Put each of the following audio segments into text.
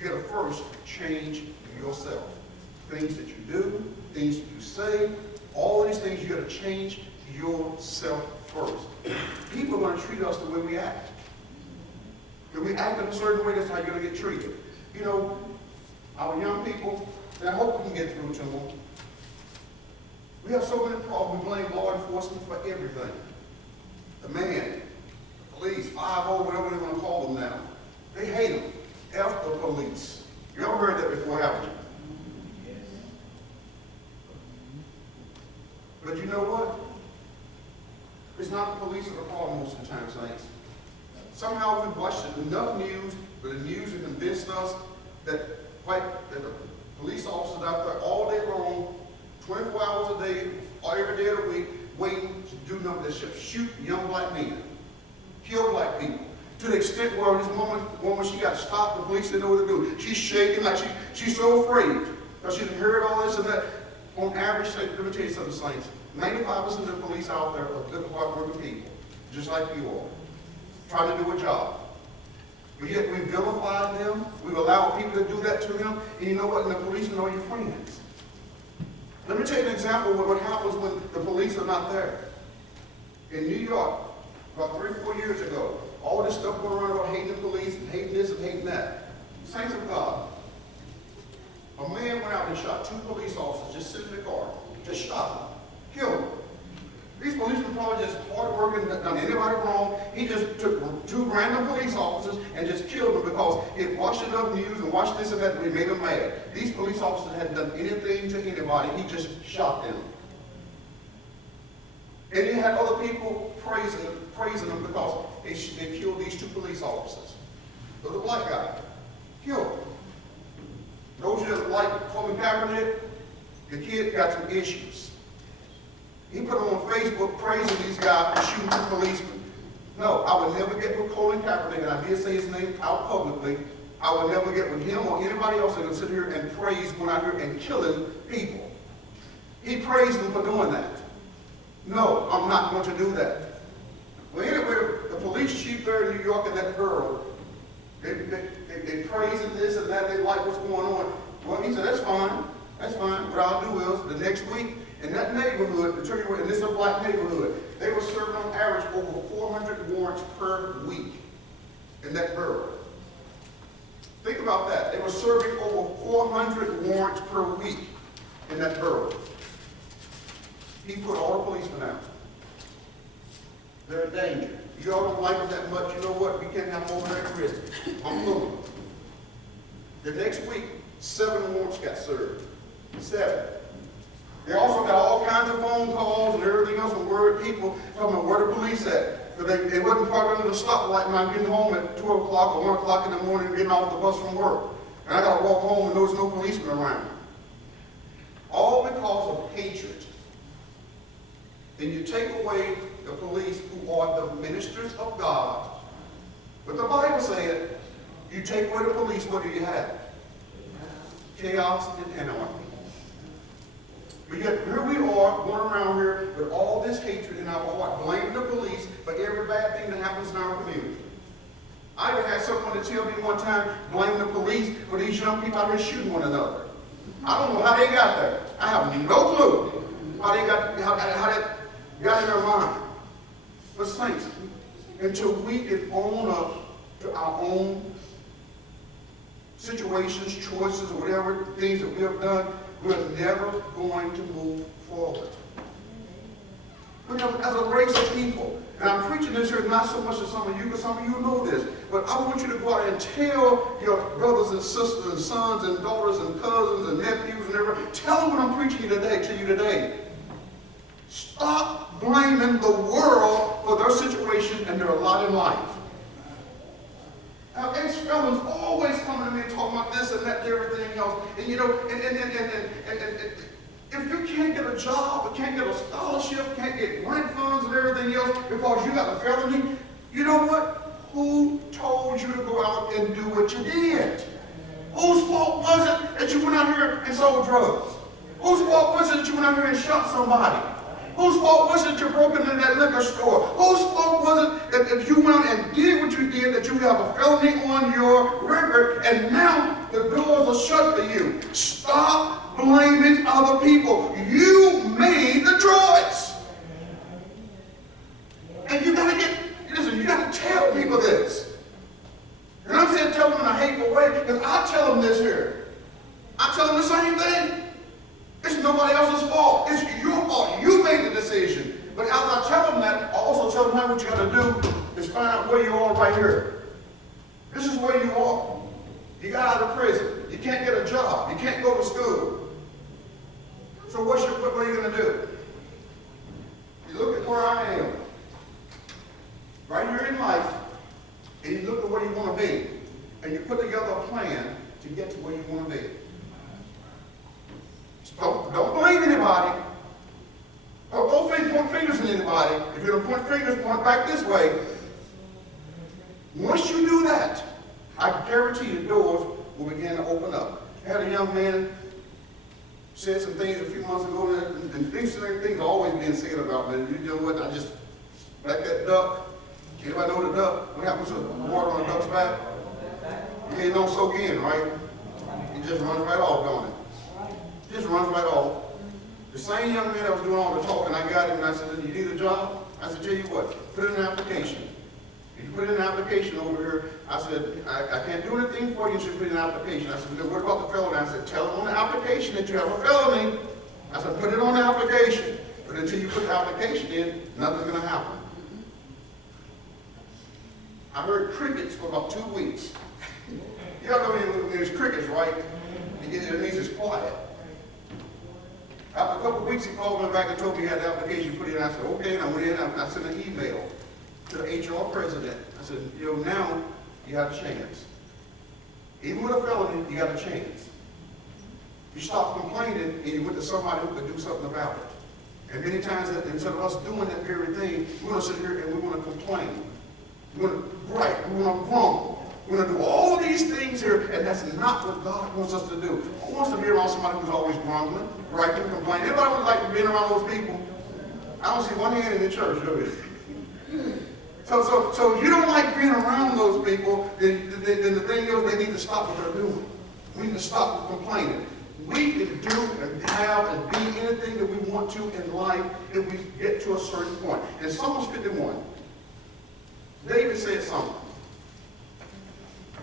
You got to first change yourself. Things that you do, things that you say, all these things, you got to change yourself first. People are going to treat us the way we act. If we act in a certain way, that's how you're going to get treated. You know, our young people, and I hope we can get through to them. We have so many problems. We blame law enforcement for everything. The man, the police, 5-0, whatever they want to call them now. They hate them. F the police. You ever heard that before, haven't you? Yes. But you know what? It's not the police that are the problem most of the time, saints. Somehow we've watched enough news, but the news has convinced us that the police officers out there all day long, 24 hours a day, or every day of the week, waiting to do nothing except shoot young black men, kill black people. To the extent where this woman, she got stopped, the police didn't know what to do. She's shaking like she's so afraid because she's heard all this and that. On average, let me tell you something, saints. 95% of the police out there are good, hard-working people, just like you are, trying to do a job. But yet we vilify them. We allow people to do that to them. And you know what? And the police know your friends. Let me tell you an example of what happens when the police are not there. In New York, about 3 or 4 years ago, all this stuff going around about hating the police and hating this and hating that. Saints of God. A man went out and shot 2 police officers just sitting in the car. Just shot them. Killed them. These policemen probably just hard working, not done anybody wrong. He just took 2 random police officers and just killed them because he had watched enough news and watched this and that and it made him mad. These police officers hadn't done anything to anybody. He just shot them. And he had other people praising them because they killed these 2 police officers. There was a black guy. Killed him. Those that like Colin Kaepernick, the kid got some issues. He put on Facebook praising these guys for shooting 2 policemen. No, I would never get with Colin Kaepernick, and I did say his name out publicly. I would never get with him or anybody else that would sit here and praise going out here and killing people. He praised them for doing that. No, I'm not going to do that. Well, anyway, the police chief there in New York and that girl, they praising this and that, they like what's going on. Well, he said, that's fine. What I'll do is, the next week, in that neighborhood, and this is a black neighborhood, they were serving on average over 400 warrants per week in that borough. Think about that. They were serving over 400 warrants per week in that borough. He put all the policemen out. They're a danger. You all don't like them that much. You know what? We can't have them over there in prison. I'm moving. The next week, 7 warrants got served. 7. They also got all kinds of phone calls and everything else from word people talking about where the police at. Because they wasn't parked under the stoplight when I'm getting home at 2 o'clock or 1 o'clock in the morning getting off the bus from work. And I got to walk home and there's no policemen around. All because of hatred. Then you take away the police who are the ministers of God. But the Bible said, you take away the police, what do you have? Chaos and anarchy. But yet here we are going around here with all this hatred in our heart, blaming the police for every bad thing that happens in our community. I even had someone to tell me one time, blame the police for these young people out here shooting one another. I don't know how they got there. I have no clue how they got how that got in their mind. But saints, until we can own up to our own situations, choices, or whatever things that we have done, we're never going to move forward. As a race of people, and I'm preaching this here not so much to some of you, because some of you know this, but I want you to go out and tell your brothers and sisters and sons and daughters and cousins and nephews and everything, tell them what I'm preaching to you today. Stop blaming the world for their situation and their lot in life. Now, ex-felons always come to me and talk about this and that and everything else. And you know, and if you can't get a job, or can't get a scholarship, can't get grant funds and everything else because you got a felony, you know what? Who told you to go out and do what you did? Whose fault was it that you went out here and sold drugs? Whose fault was it that you went out here and shot somebody? Whose fault was it that you broke into that liquor store? Whose fault was it that you went out and did what you did, that you have a felony on your record and now the doors are shut for you. Stop blaming other people. You made the choice. And you gotta you gotta tell people this. And I'm saying tell them in a hateful way, because I tell them this here. I tell them the same thing. It's nobody else's fault. It's your fault. You made the decision. But after I tell them that, I also tell them now what you got to do is find out where you are right here. This is where you are. You got out of prison. You can't get a job. You can't go to school. So what are you going to do? You look at where I am, right here in life, and you look at where you want to be, and you put together a plan to get to where you want to be. Don't blame anybody. Don't point fingers at anybody. If you're going to point fingers, point back this way. Once you do that, I guarantee you doors will begin to open up. I had a young man said some things a few months ago, and things are always being said about me. You know what? I just, like that duck. Anybody know the duck? What happens to the water on a duck's back? You ain't don't soak in, right? He just runs right off, don't it? Just runs right off. The same young man that was doing all the talking, I got him and I said, you need a job? I said, tell you what, put in an application. If you put in an application over here, I said, I can't do anything for you, you should put in an application. I said, what about the felony? I said, tell them on the application that you have a felony. I said, put it on the application. But until you put the application in, nothing's going to happen. I heard crickets for about 2 weeks. You all know when there's crickets, right? It means it's quiet. After a couple of weeks, he called me back and told me he had the application put in. I said, okay, and I went in and I sent an email to the HR president. I said, now you have a chance. Even with a felony, you got a chance. You stop complaining and you went to somebody who could do something about it. And many times, instead of us doing that very thing, we're going to sit here and we're going to complain. We're going to gripe. We're going to grumble. We're going to do all of these things here, and that's not what God wants us to do. Who wants to be around somebody who's always grumbling, griping, complaining? Anybody would like being around those people? I don't see one hand in the church, do you? So if you don't like being around those people, then the thing is they need to stop what they're doing. We need to stop complaining. We can do and have and be anything that we want to in life if we get to a certain point. In Psalms 51, David said something.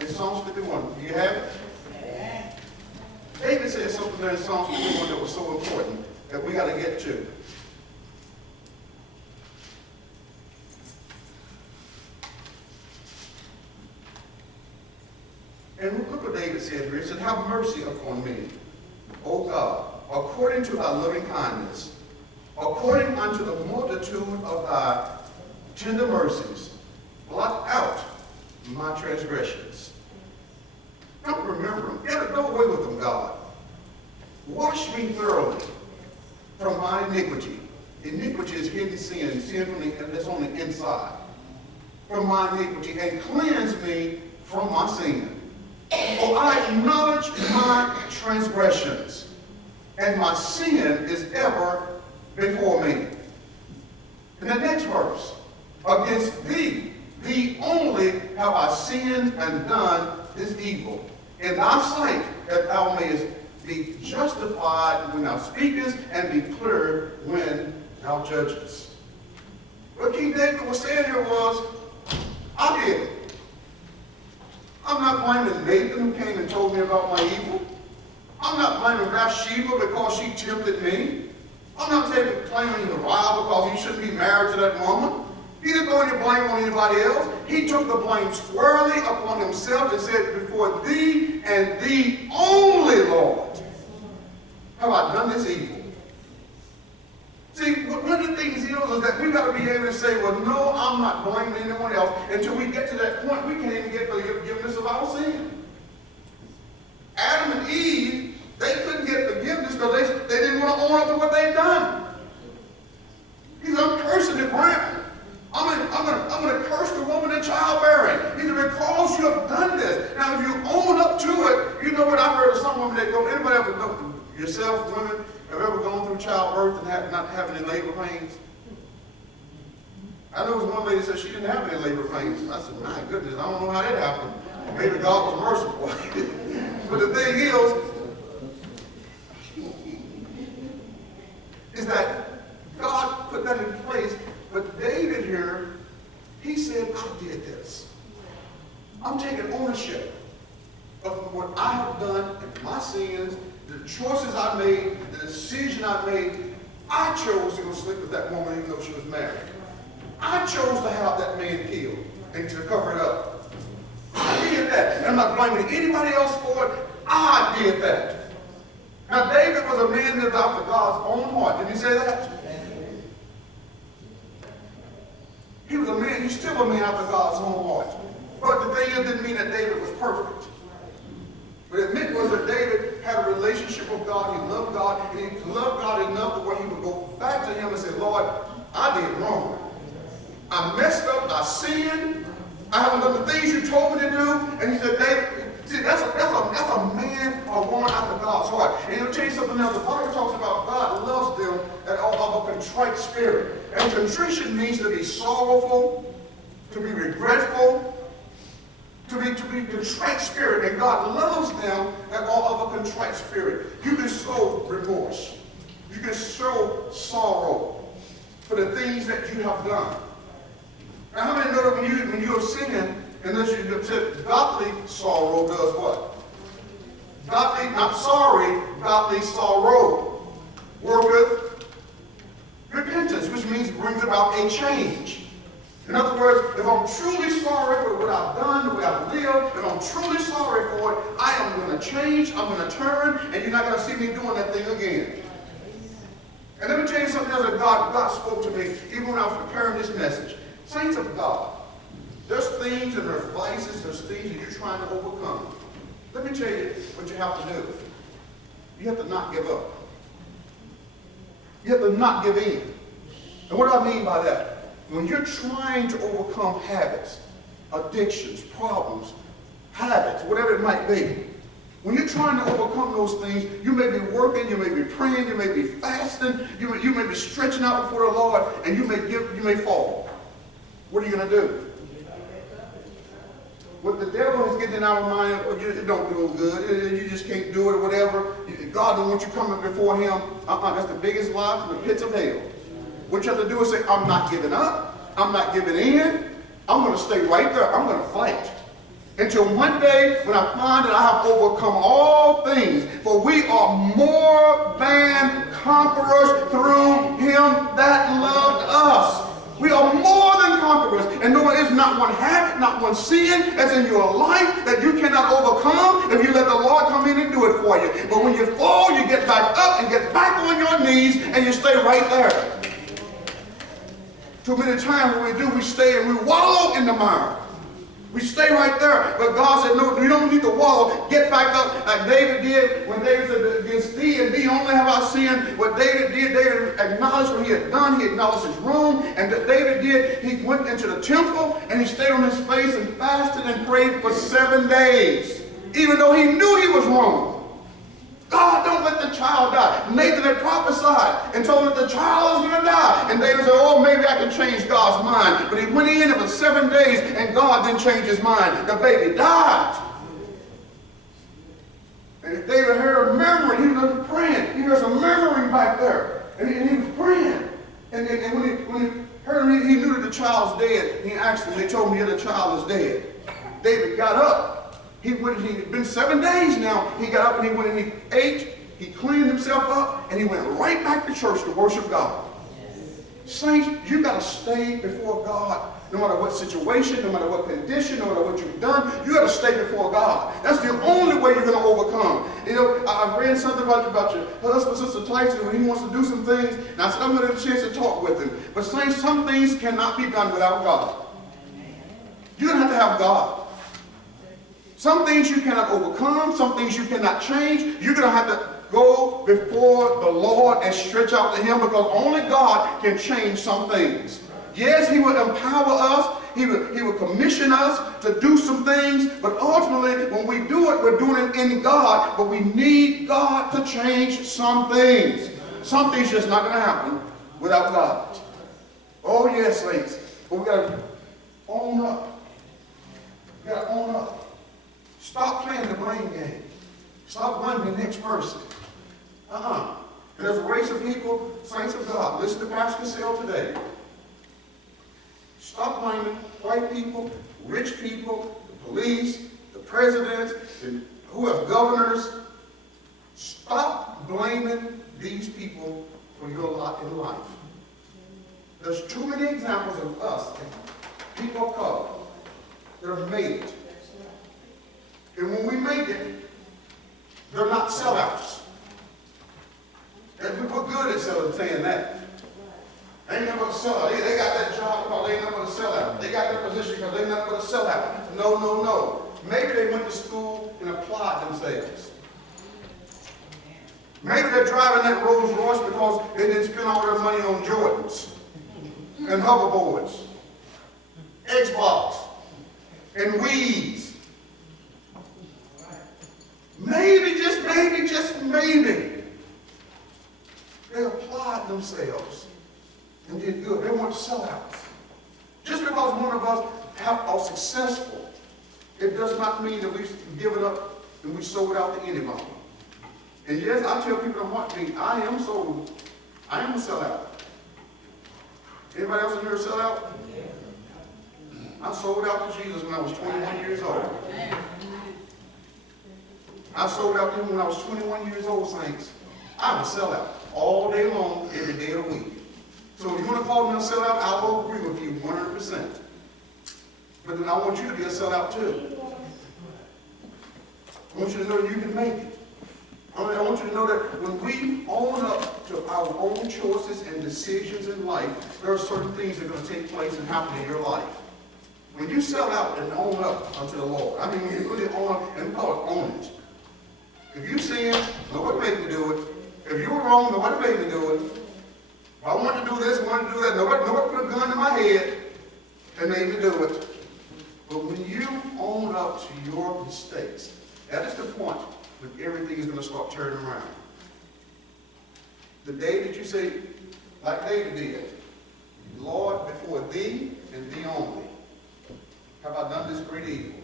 In Psalms 51, do you have it? Yeah. David said something there in Psalms 51 that was so important that we got to get to. And look what David said here. He said, have mercy upon me, O God, according to thy loving kindness, according unto the multitude of thy tender mercies, blot out my transgressions. Don't remember them. Go away with them, God. Wash me thoroughly from my iniquity. Iniquity is hidden sin, that's on the inside. From my iniquity, and cleanse me from my sin. For I acknowledge my transgressions, and my sin is ever before me. In the next verse, against thee only have I sinned and done this evil in thy sight, that thou mayest be justified when thou speakest, and be clear when thou judgest. What King David was saying here was, I did it. I'm not blaming Nathan who came and told me about my evil. I'm not blaming Bathsheba because she tempted me. I'm not claiming Uriah because he shouldn't be married to that woman. He didn't throw any blame on anybody else. He took the blame squarely upon himself and said, before thee and thee only, Lord, have I done this evil. See, one of the things is that we've got to be able to say, well, no, I'm not blaming anyone else. Until we get to that point, we can't even get the forgiveness of our sin. Adam and Eve, they couldn't get forgiveness because they didn't want to own up to what they'd done. He said, I'm cursing the ground. I'm going to curse the woman in childbearing. He said, because you have done this. Now, if you own up to it, you know what I've heard of some women that go, anybody ever know, yourself, women, have ever gone through childbirth and not having any labor pains? I know one lady said she didn't have any labor pains. I said, my goodness, I don't know how that happened. Maybe God was merciful. But the thing is that God put that in place. But David here, he said, I did this. I'm taking ownership of what I have done and my sins, the choices I made, the decision I made. I chose to go sleep with that woman even though she was married. I chose to have that man killed and to cover it up. I did that. And I'm not blaming anybody else for it. I did that. Now David was a man lived after God's own heart. Did he say that? He was a man, he's still a man after God's own heart. But the thing is, it didn't mean that David was perfect. But it meant was that David had a relationship with God, he loved God, and he loved God enough to where he would go back to him and say, Lord, I did wrong. I messed up, I sinned, I haven't done the things you told me to do. And he said, David, see, that's a man or woman after God's heart. And it'll tell you something else. The Bible talks about God loves them of a contrite spirit. And contrition means to be sorrowful, to be regretful, to be contrite spirit. And God loves them of a contrite spirit. You can show remorse. You can show sorrow for the things that you have done. Now, how many know that when you are sinning, unless you said godly sorrow does what? Godly, not sorry, godly sorrow worketh repentance, which means brings about a change. In other words, if I'm truly sorry for what I've done, the way I've lived, if I'm truly sorry for it, I am going to change, I'm going to turn, and you're not going to see me doing that thing again. And let me tell you something else that God spoke to me even when I was preparing this message. Saints of God, there's things and there's vices, there's things that you're trying to overcome. Let me tell you what you have to do. You have to not give up. You have to not give in. And what do I mean by that? When you're trying to overcome habits, addictions, problems, habits, whatever it might be, when you're trying to overcome those things, you may be working, you may be praying, you may be fasting, you may be stretching out before the Lord, and you may fall. What are you going to do? What the devil is getting in our mind, it don't do good, you just can't do it or whatever. God don't want you coming before him. That's the biggest lie from the pits of hell. What you have to do is say, I'm not giving up. I'm not giving in. I'm going to stay right there. I'm going to fight. Until one day when I find that I have overcome all things. For we are more than conquerors through him that loved us. We are more than conquerors. And there is not one habit, not one sin that's in your life that you cannot overcome if you let the Lord come in and do it for you. But when you fall, you get back up and get back on your knees and you stay right there. Too many times when we do, we stay and we wallow in the mire. We stay right there. But God said, no, you don't need to wallow. Get back up like David did when David said, against thee and thee only have I sinned. What David did, David acknowledged what he had done. He acknowledged his wrong. And that David did, he went into the temple and he stayed on his face and fasted and prayed for 7 days. Even though he knew he was wrong. God, don't let the child die. Nathan had prophesied and told him that the child was going to die. And David said, oh, maybe I can change God's mind. But he went in for 7 days and God didn't change his mind. The baby died. And David heard a murmuring. He was praying. He heard some murmuring back there. And he was praying. And when he heard him, he knew that the child's dead. He asked him, they told him, yeah, the child is dead. David got up. He'd been 7 days now. He got up and he went and he ate, he cleaned himself up, and he went right back to church to worship God. Saints, you got to stay before God. No matter what situation, no matter what condition, no matter what you've done, you got to stay before God. That's the only way you're going to overcome. You know, I read something about your husband, Sister Tyson, when he wants to do some things, and I said, I'm going to have a chance to talk with him. But saints, some things cannot be done without God. You're going to have God. Some things you cannot overcome, some things you cannot change. You're going to have to go before the Lord and stretch out to him because only God can change some things. Yes, he will empower us. He will commission us to do some things. But ultimately, when we do it, we're doing it in God. But we need God to change some things. Some things just not going to happen without God. Oh, yes, saints. But we got to own up. We got to own up. Stop playing the blame game. Stop blaming the next person. And there's a race of people, saints of God, listen to Pastor Cassell today. Stop blaming white people, rich people, the police, the presidents, and who have governors. Stop blaming these people for your lot in life. There's too many examples of us, people of color, that have made it. And when we make it, they're not sellouts. And we put good at saying that. They ain't never a sellout. They got that job because they ain't never a sellout. They got that position because they ain't never a sellout. No, no, no. Maybe they went to school and applied themselves. Maybe they're driving that Rolls Royce because they didn't spend all their money on Jordans and hoverboards, Xbox, and Wii's. Maybe, just maybe, they applied themselves and did good. They weren't sellouts. Just because one of us are successful, it does not mean that we've given up and we sold out to anybody. And yes, I tell people in heartbeat, I am sold. I am a sellout. Anybody else in here a sellout? I sold out to Jesus when I was 21 years old. I sold out to him when I was 21 years old, saints. I'm a sellout all day long, every day of the week. So if you want to call me a sellout, I will agree with you 100%. But then I want you to be a sellout too. I want you to know that you can make it. I want you to know that when we own up to our own choices and decisions in life, there are certain things that are going to take place and happen in your life. When you sell out and own up unto the Lord, I mean, when you really own up, and we call it own it. If you sin, nobody made me do it. If you were wrong, nobody made me do it. If I wanted to do this, I wanted to do that, nobody put a gun in my head and made me do it. But when you own up to your mistakes, that is the point when everything is going to start turning around. The day that you say, like David did, Lord, before thee and thee only, have I done this great evil?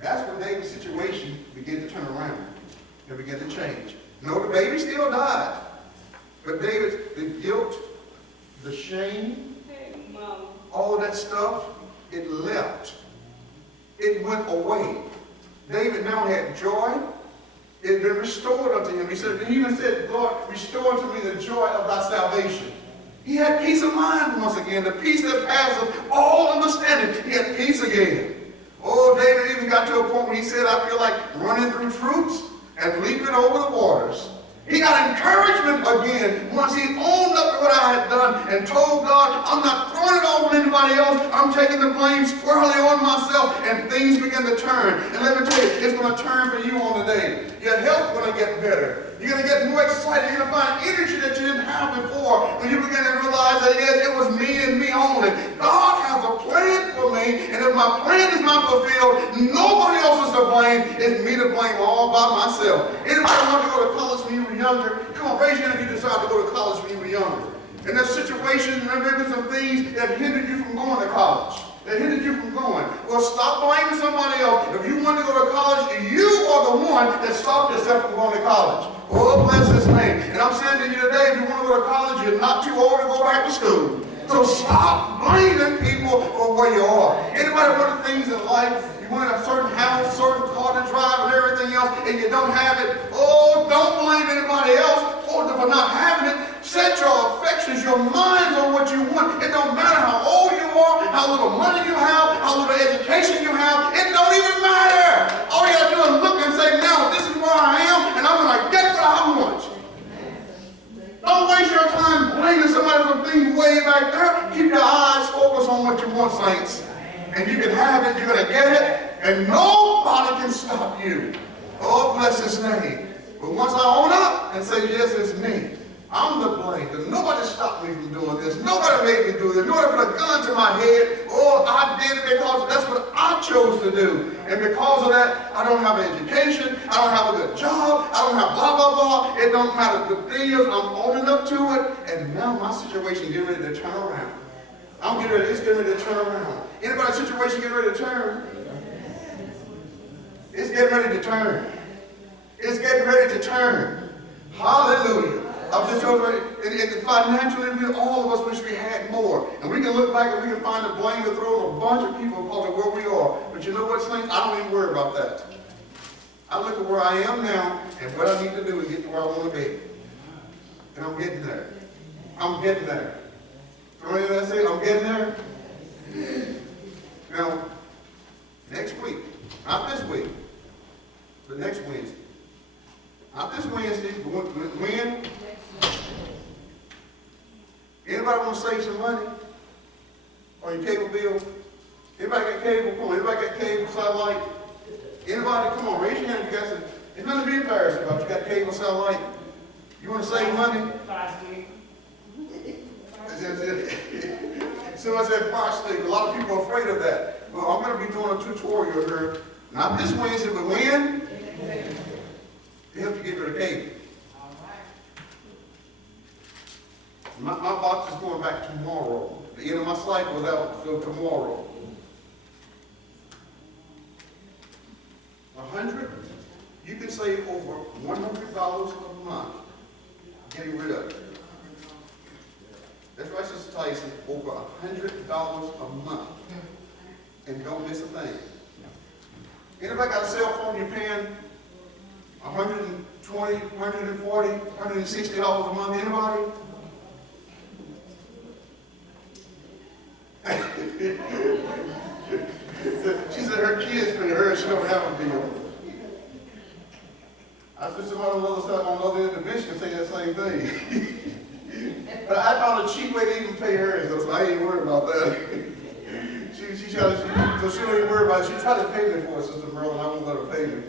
That's when David's situation began to turn around and began to change. No, the baby still died. But David, the guilt, the shame, all of that stuff, it left. It went away. David now had joy. It had been restored unto him. He even said, Lord, restore unto me the joy of thy salvation. He had peace of mind once again, the peace that passes all understanding. He had peace again. Oh, David even got to a point where he said, I feel like running through troops and leaping over the waters. He got encouragement again once he owned up to what I had done and told God, I'm not throwing it off on anybody else. I'm taking the blame squarely on myself, and things begin to turn. And let me tell you, it's going to turn for you on the day. Your health's going to get better. You're going to get more excited. You're going to find energy that you didn't have before when you begin to realize that yes, it was me and me only. God has a plan for me, and if my plan is not fulfilled, nobody else is to blame. It's me to blame all by myself. Anybody want to go to college when you were younger? Come on, raise your hand if you decided to go to college when you were younger. And there's situations, there may be some things that hindered you from going to college. That hindered you from going. Well, stop blaming somebody else. If you want to go to college, you are the one that stopped yourself from going to college. Oh, bless his name. And I'm saying to you today, if you want to go to college, you're not too old to go back to school. So stop blaming people for where you are. Anybody want things in life? You want a certain house, certain car to drive, and everything else, and you don't have it? Oh, don't blame anybody else for not having it. Set your affections, your minds on what you want. It don't matter how old you are, how little money you have, how little education you have. It don't even matter. All you got to do is look and say, now this is where I am, and I'm going to get what I want. Don't waste your time blaming somebody for things way back there. Keep your eyes focused on what you want, saints. And you can have it, you're going to get it, and nobody can stop you. Oh, bless his name. But once I own up and say, yes, it's me, I'm the blame. Because nobody stopped me from doing this. Nobody made me do this. Nobody put a gun to my head. Oh, I did it because that's what I chose to do. And because of that, I don't have an education. I don't have a good job. I don't have blah, blah, blah. It don't matter. The thing is, I'm owning up to it. And now my situation is getting ready to turn around. It's getting ready to turn around. Anybody's situation getting ready to turn? It's getting ready to turn. It's getting ready to turn. Hallelujah. I'm just telling you, and financially, all of us wish we had more. And we can look back and we can find the blame to throw on a bunch of people because of where we are. But you know what, Saints? I don't even worry about that. I look at where I am now and what I need to do to get to where I want to be. And I'm getting there. I'm getting there. What did I say? I'm getting there. Now, next week, not this week, but next Wednesday. Not this Wednesday, but when? Anybody want to save some money on your cable bill? Anybody got cable? Come on, anybody got cable, satellite? Anybody? Come on, raise your hand if you got some. There's nothing to be embarrassed about. You got cable, satellite? You want to save money? So I said, partially. A lot of people are afraid of that. Well, I'm going to be doing a tutorial here. Not this Wednesday, but when? To help you get rid of cable. My box is going back tomorrow. The end of my cycle is out till tomorrow. 100, you can save over $100 a month getting rid of it. That's right, Sister Tyson, over $100 a month. And don't miss a thing. Anybody got a cell phone you're paying $120, $140, $160 a month? Anybody? She said her kids pay her, she don't have a bill. I said somebody on the other side, on the other end of the bench can say that same thing. But I found a cheap way to even pay hers, so I ain't worried about that. So she don't even worry about it. She tried to pay me for it, Sister Merle, and I won't let her pay me.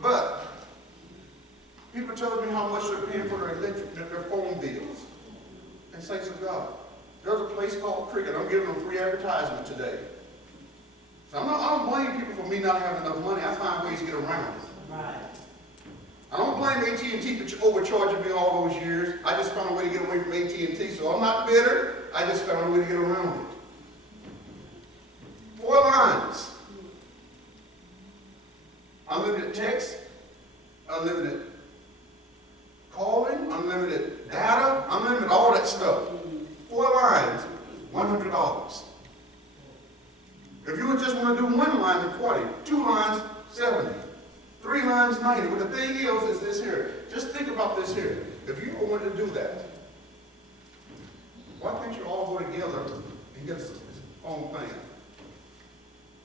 But people are telling me how much they're paying for their phone bills. And thanks to God. There's a place called Cricket. I'm giving them free advertisement today. So I don't blame people for me not having enough money. I find ways to get around it. Right. I don't blame AT&T for overcharging me all those years. I just found a way to get away from AT&T. So I'm not bitter. I just found a way to get around it. 4 lines. Unlimited text, unlimited calling, unlimited data, unlimited all that stuff. 4 lines, $100. If you would just want to do 1 line, it's 40. 2 lines, 70. 3 lines, 90. But the thing is this here. Just think about this here. If you were to do that, why can't you all go together and get a phone plan?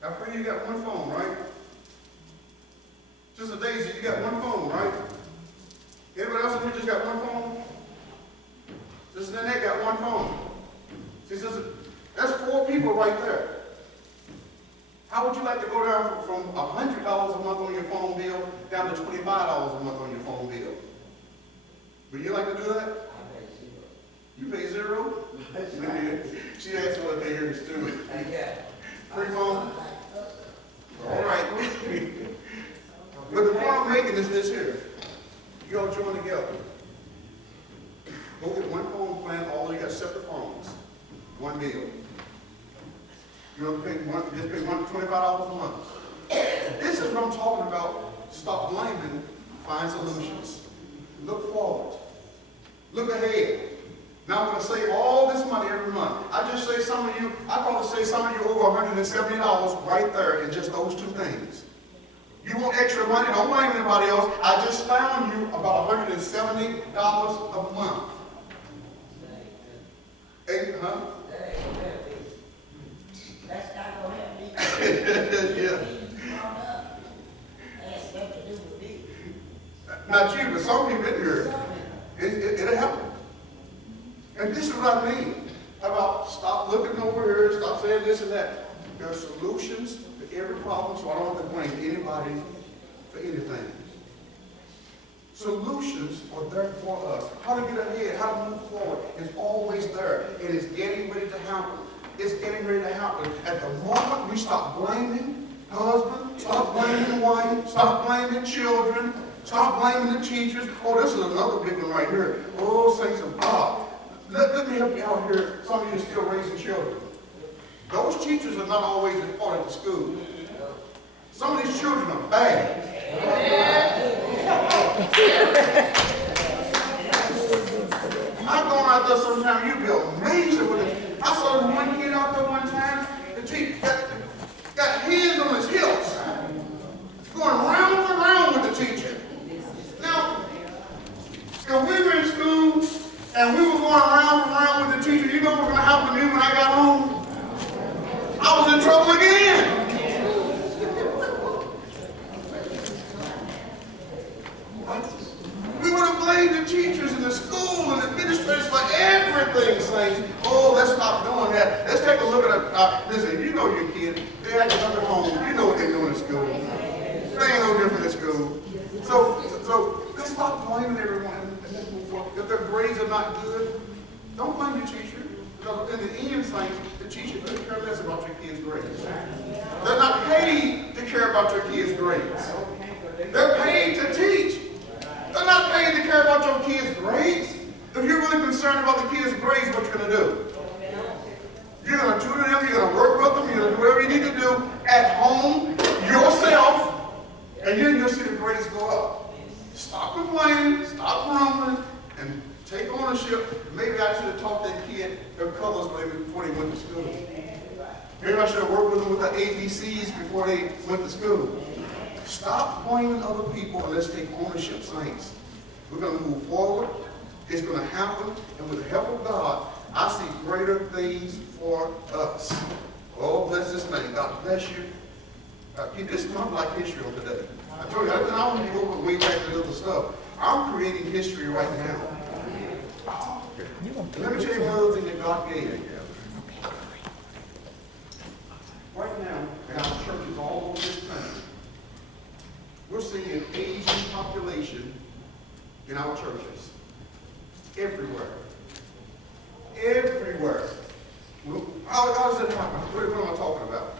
Now, friend, you got 1 phone, right? Sister Daisy, you got 1 phone, right? Anybody else in here just got 1 phone? Sister Nanette got 1 phone. See, sister, that's 4 people right there. How would you like to go down from $100 a month on your phone bill down to $25 a month on your phone bill? Would you like to do that? You pay 0? She asked what they hear too. Free phone? All right. But the point I'm making is this here. You all join together. Go get 1 phone plan, although you got separate phones. 1 bill. You know, just pay $25 a month. This is what I'm talking about. Stop blaming, find solutions. Look forward. Look ahead. Now I'm going to save all this money every month. I just say some of you, I probably say some of you over $170 right there in just those 2 things. You want extra money? Don't blame anybody else. I just found you about $170 a month. Hey, huh? That's not going to help me. Yeah. That's nothing to do with me. Not you, but some people in here. It'll help. And this is what I mean about stop looking over here, stop saying this and that. There are solutions to every problem, so I don't have to blame anybody for anything. Solutions are there for us. How to get ahead, how to move forward is always there. It is getting ready to happen. It's getting ready to happen. At the moment we stop blaming husband, stop blaming wife, stop blaming children, stop blaming the teachers. Oh, this is another big one right here. Oh, saints of God. Let me help you out here. Some of you are still raising children. Those teachers are not always important at school. Some of these children are bad. I've gone out there sometimes, you'd be amazed with it. I saw one kid out there one time, the teacher got hands on his hips, going round and around with the teacher. Now, if we were in school and we were going round and around with the teacher, you know what was going to happen to me when I got home? I was in trouble again. We would have blamed the teachers and the school and the administrators for everything, saying, oh, let's stop doing that. Let's take a look at listen, you know your kid. They have to come at home. You know what they're doing in school. They ain't no different in school. So let's stop blaming everyone and let's move forward. If their grades are not good, don't blame the teacher. Because in the end, saying, the teacher couldn't care less about your kids' grades. They're not paid to care about your kids' grades. They're paid to teach. They're not paid to care about your kids' grades. If you're really concerned about the kids' grades, what you're going to do? You're going to tutor them, you're going to work with them, you're going to do whatever you need to do at home, yourself, and then you'll see the grades go up. Stop complaining, stop grumbling, and take ownership. Maybe I should have taught that kid their colors before they went to school. Maybe I should have worked with them with the ABCs before they went to school. Stop blaming other people and let's take ownership, saints. We're going to move forward. It's going to happen. And with the help of God, I see greater things for us. Oh, bless this name. God bless you. This is not like history on today. I told you, I don't want to go way back to other stuff. I'm creating history right now. And let me tell you one other thing that God gave me. Right now, in our churches all over this country, we're seeing an aging population in our churches. Everywhere. Everywhere. How does it happen? What am I talking about?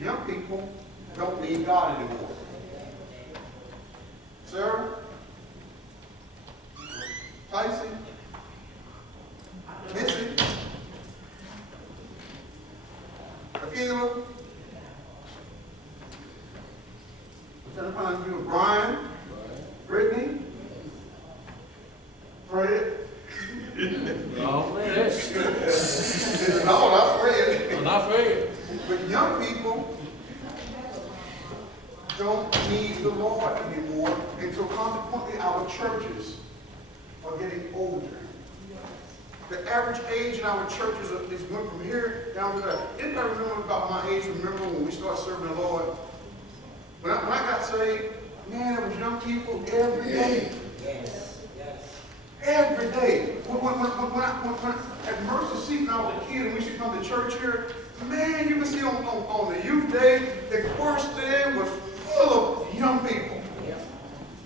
Young people don't need God anymore. Sarah? Tyson? Missy? Akila? I'm trying to find you. Brian? Brittany? Fred? No, yes. No, not Fred. Not Fred. But young people don't need the Lord anymore, and so consequently our churches are getting older. The average age in our churches is going from here down to there. Anybody remember about my age? Remember when we started serving the Lord? When I got saved, man, there was young people every day. Every day. When at Mercy Seat when I was a kid and we used to come to church here, man, you can see on the youth day, the choir stand was full of young people.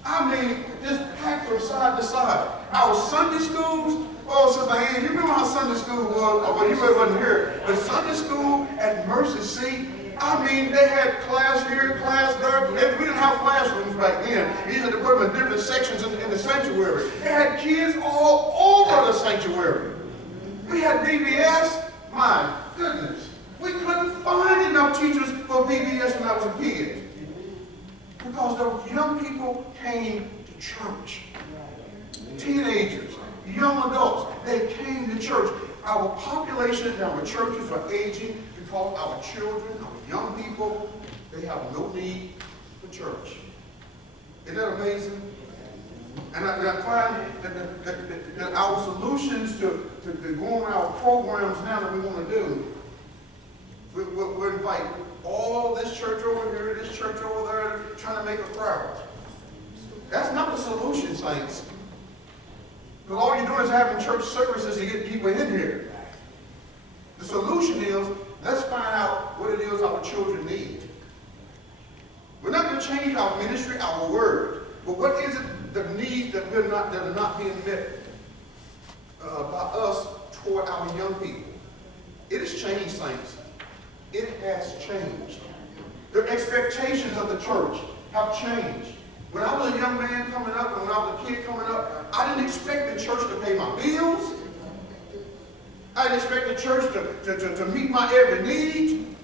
I mean, just packed from side to side. Our Sunday schools, oh, Sister Ann, you remember how Sunday school was? Oh, well, you really wasn't here. But Sunday school at Mercy Seat, I mean, they had class here, class there. We didn't have classrooms back then. You had to put them in different sections in the sanctuary. They had kids all over the sanctuary. We had VBS. My goodness. We couldn't find enough teachers for VBS when I was a kid. Because those young people came to church. Teenagers, young adults, they came to church. Our population and our churches are aging because our children, our young people, they have no need for church. Isn't that amazing? And I find that our solutions to going on our programs now that we want to do, we invite all this church over here, this church over there, trying to make a crowd. That's not the solution, saints. Because all you're doing is having church services to get people in here. The solution is, let's find out what it is our children need. We're not going to change our ministry, our word, but what is it, the needs that are not being met by us toward our young people? It has changed, saints. It has changed. The expectations of the church have changed. When I was a young man coming up, and when I was a kid coming up, I didn't expect the church to pay my bills. I didn't expect the church to meet my every need.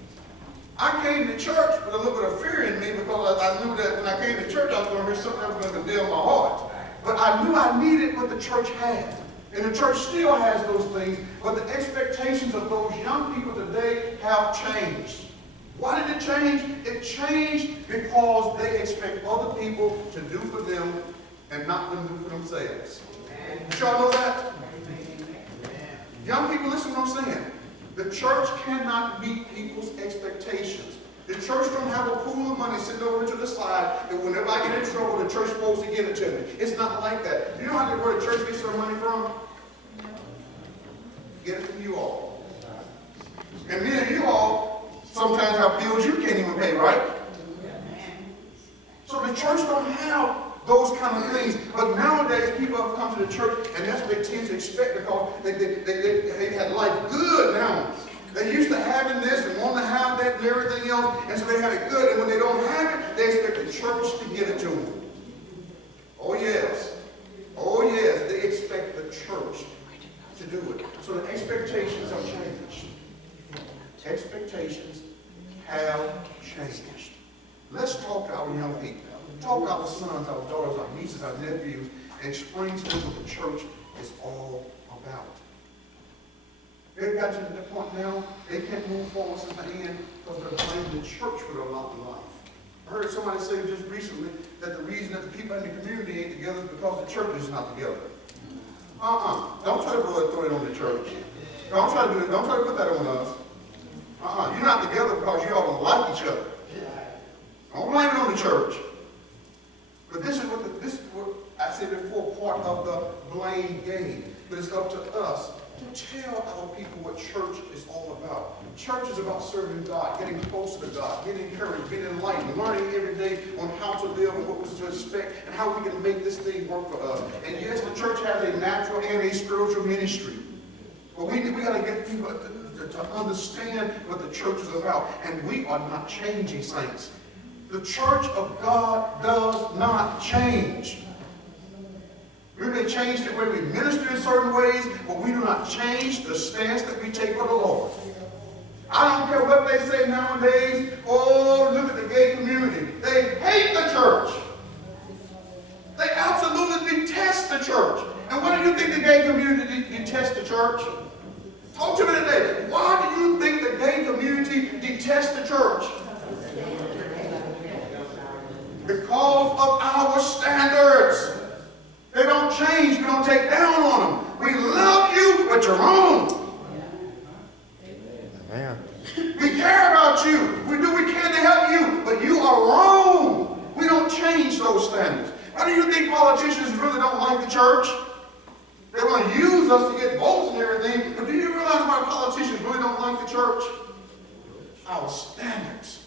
I came to church with a little bit of fear in me because I knew that when I came to church, I was going to hear something that was going to condemn my heart. But I knew I needed what the church had. And the church still has those things, but the expectations of those young people today have changed. Why did it change? It changed because they expect other people to do for them and not them do for themselves. Did y'all know that? Young people, listen to what I'm saying. The church cannot meet people's expectations. The church don't have a pool of money sitting over to the side that whenever I get in trouble, the church is supposed to give it to me. It's not like that. You know where the church gets their money from? Get it from you all. And then you all sometimes have bills you can't even pay, right? So the church don't have those kind of things. But nowadays, people have come to the church, and that's what they tend to expect because they had life good now. They used to having this and wanting to have that and everything else, and so they had it good. And when they don't have it, they expect the church to give it to them. Oh, yes. Oh, yes. They expect the church to do it. So the expectations have changed. Expectations have changed. Let's talk to our young people. Talk to our sons, our daughters, our nieces, our nephews, and explain to them what the church is all about. They've got to the point now, they can't move forward since the end because they're blaming the church for their lot in life. I heard somebody say just recently that the reason that the people in the community ain't together is because the church is not together. Don't try to throw it on the church. Don't try to do it. Don't try to put that on us. You're not together because you all don't like each other. Don't blame it on the church. But this is what I said before, part of the blame game. But it's up to us to tell our people what church is all about. Church is about serving God, getting closer to God, getting encouraged, getting enlightened, learning every day on how to live and what was to expect and how we can make this thing work for us. And yes, the church has a natural and a spiritual ministry. But we got to get people to understand what the church is about. And we are not changing, saints. The church of God does not change. We may change the way we minister in certain ways, but we do not change the stance that we take for the Lord. I don't care what they say nowadays. Oh, look at the gay community. They hate the church. They absolutely detest the church. And why do you think the gay community detests the church? Talk to me today. Why do you think the gay community detests the church? Because of our standards. They don't change. We don't take down on them. We love you, but you're wrong. Amen. We care about you. We do what we can to help you, but you are wrong. We don't change those standards. Why do you think politicians really don't like the church? They want to use us to get votes and everything, but do you realize why politicians really don't like the church? Our standards.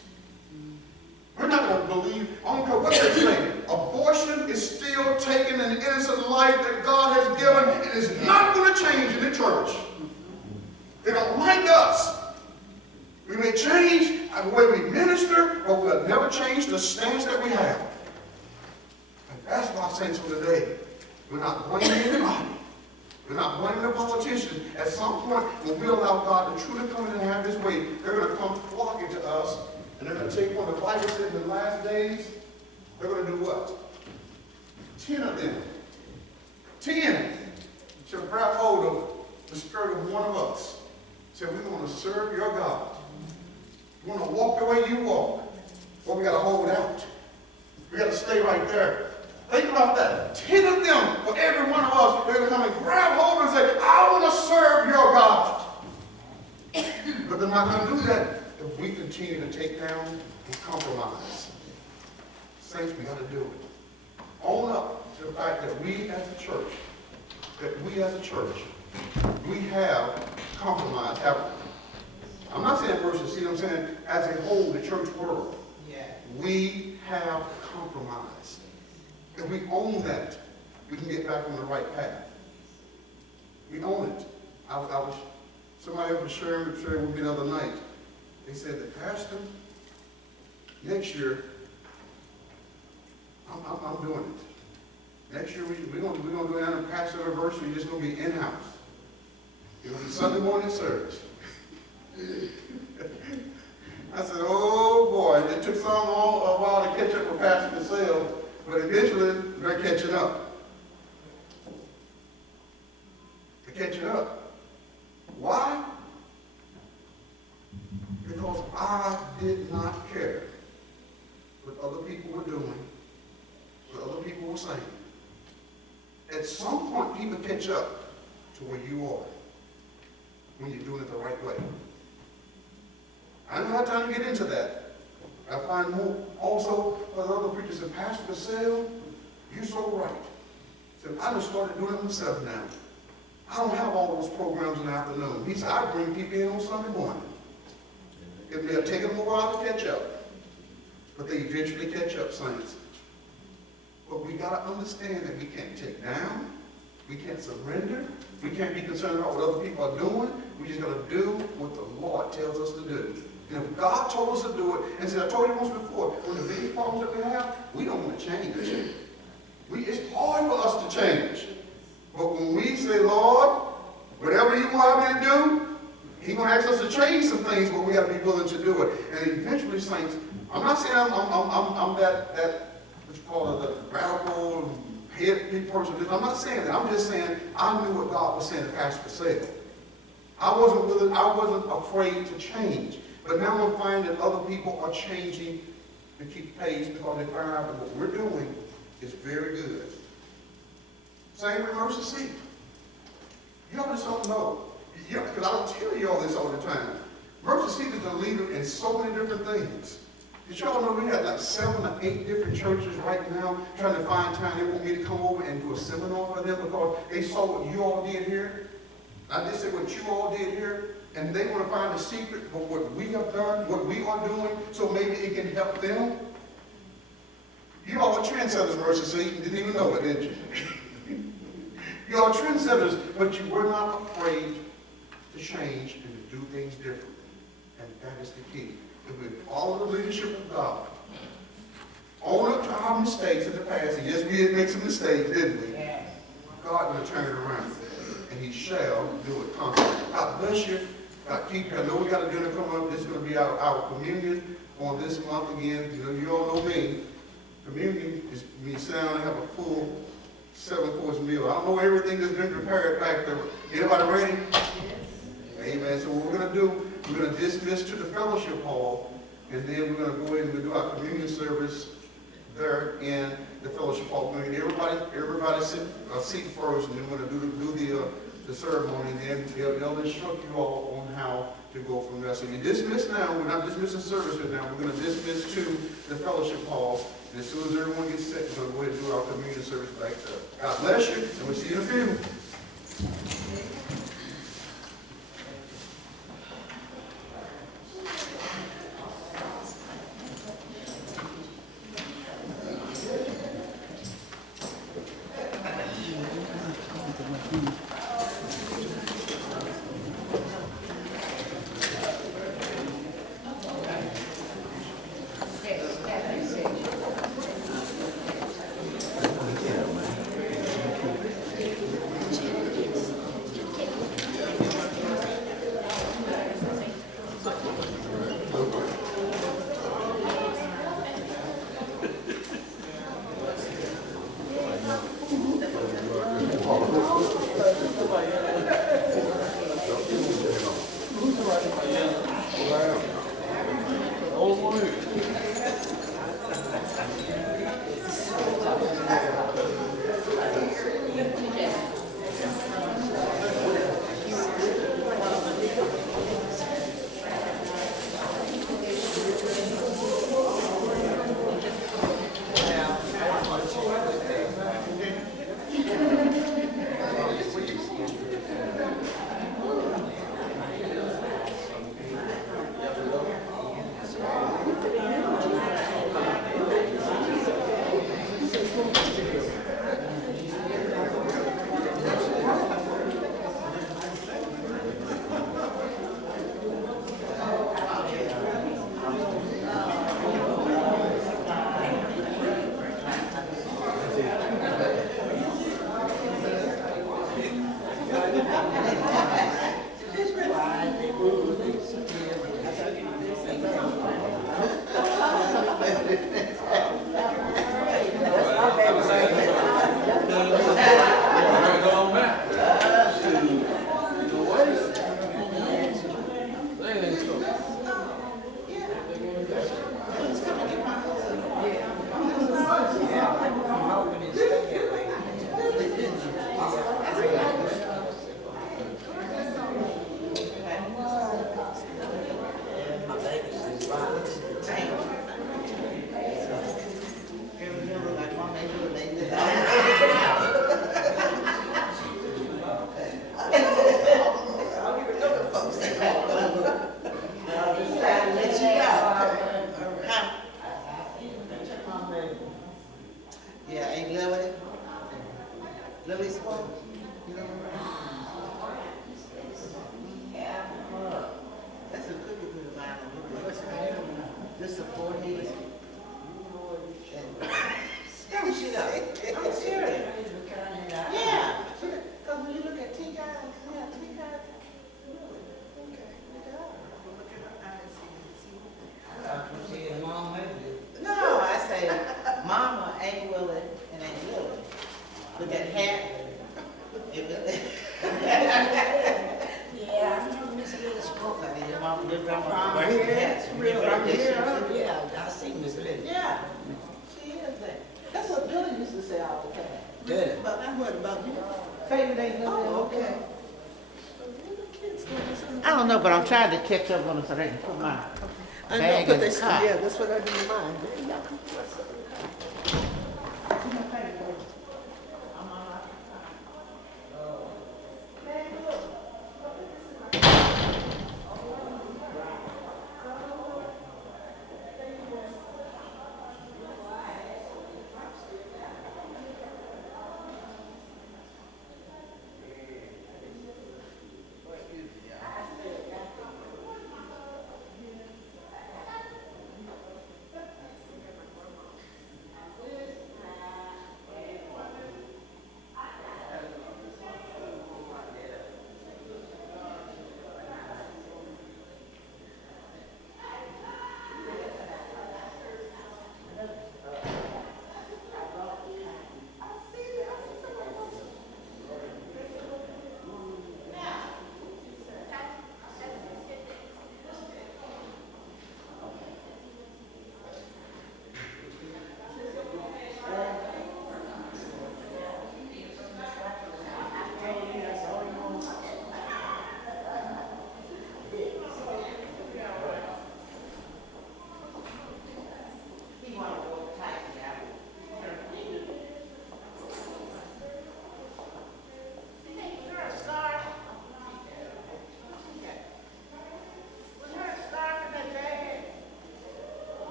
We're not going to believe, I don't care what they're saying. Abortion is still taking an innocent life that God has given and is not going to change in the church. They don't like us. We may change the way we minister, but we'll never change the stance that we have. And that's why saints for today, we're not blaming anybody. We're not blaming the politicians. At some point, when we allow God to truly come in and have his way, they're going to come flocking to us. And they're going to take one of the Bible said in the last days, they're going to do what? 10 of them. 10 shall grab hold of the skirt of one of us. Say, we want to serve your God. We want to walk the way you walk. But we got to hold out. We got to stay right there. Think about that. 10 of them for every one of us. They're going to come and grab hold and say, I want to serve your God. But they're not going to do that if we continue to take down and compromise. Saints, we got to do it. Own up to the fact that we as a church, we have compromised, haven't we? I'm not saying versus, see what I'm saying? As a whole, the church world, we have compromised. If we own that, we can get back on the right path. We own it. Somebody was sharing with me the other night. They said that, Pastor, next year, I'm doing it. Next year, we're going to do an annual pastor anniversary. It's just going to be in-house. It's going to be Sunday morning service. I said, oh boy, it took some a while to catch up with Pastor Cassell, but eventually they're catching up. They're catching up. Why? Because I did not care what other people were doing, what other people were saying. At some point, people catch up to where you are when you're doing it the right way. I don't have time to get into that. I find more also with other preachers said, Pastor Cassell, you're so right. Said, I just started doing it myself now. I don't have all those programs in the afternoon. He said, I bring people in on Sunday morning. It may have taken them a while to catch up, but they eventually catch up, saints. But we got to understand that we can't take down, we can't surrender, we can't be concerned about what other people are doing. We just got to do what the Lord tells us to do. And if God told us to do it, and see, I told you once before, one of the biggest problems that we have, we don't want to change. It's hard for us to change. But when we say, Lord, whatever you want me to do, He's going to ask us to change some things, but we got to be willing to do it. And eventually, saints, I'm not saying I'm that what you call it, the radical head person. I'm not saying that. I'm just saying I knew what God was saying to Pastor Cassell. I wasn't afraid to change. But now I'm finding that other people are changing to keep pace because they find out that what we're doing is very good. Same with Mercy Seat. Y'all just don't know. Yeah, because I don't tell you all this all the time. Mercy Seat is a leader in so many different things. Did y'all know we have like 7 or 8 different churches right now trying to find time? They want me to come over and do a seminar for them because they saw what you all did here. I just said what you all did here. And they want to find the secret of what we have done, what we are doing, so maybe it can help them. You all are trendsetters, Mercy Seat. You didn't even know it, did you? You are trendsetters, but you were not afraid to change and to do things differently. And that is the key. If we follow the leadership of God, own up to our mistakes in the past, and yes, we did make some mistakes, didn't we? Yes. God will turn it around, and He shall do it constantly. God bless you. God keep you. I know we got a dinner coming up. This is going to be our communion on this month again. You all know me. Communion is me sit down and have a full 7-course meal. I don't know everything that's been prepared back there. Everybody ready? Yes. Amen. So what we're going to do, we're going to dismiss to the fellowship hall, and then we're going to go in and do our communion service there in the fellowship hall. We're going to get everybody sit a seat first, and then we're going to do the ceremony, and then they'll instruct you all on how to go from there. So you dismiss now. We're not dismissing service right now. We're going to dismiss to the fellowship hall. And as soon as everyone gets set, we're going to go ahead and do our communion service back there. God bless you, and we'll see you in a few. Yeah, ain't Lily? Lily Swope? You know her? That's a cookie with a line on it. What's her name? This a forehead. Don't shit up. I'm serious. Yeah. Because when you look at T guys, yeah, T guys. Really? Okay. Look at her. Look at her eyes. See. No, I say Mama ain't Willie and ain't Lily. With that hat. Yeah, I know Miss Lily spoke. Your mama, your grandma. From wears the here, hats. real from Yeah, here, she- yeah, I see Miss Lily. Yeah, she is that. That's what Billy used to say all the time. Did it? But I heard about you. Favorite ain't Lily. Oh, okay. I don't know, but I'm trying to catch up on it so they can put my I know, bag but in they the still, car. yeah, that's what I do in mind. Y'all can put something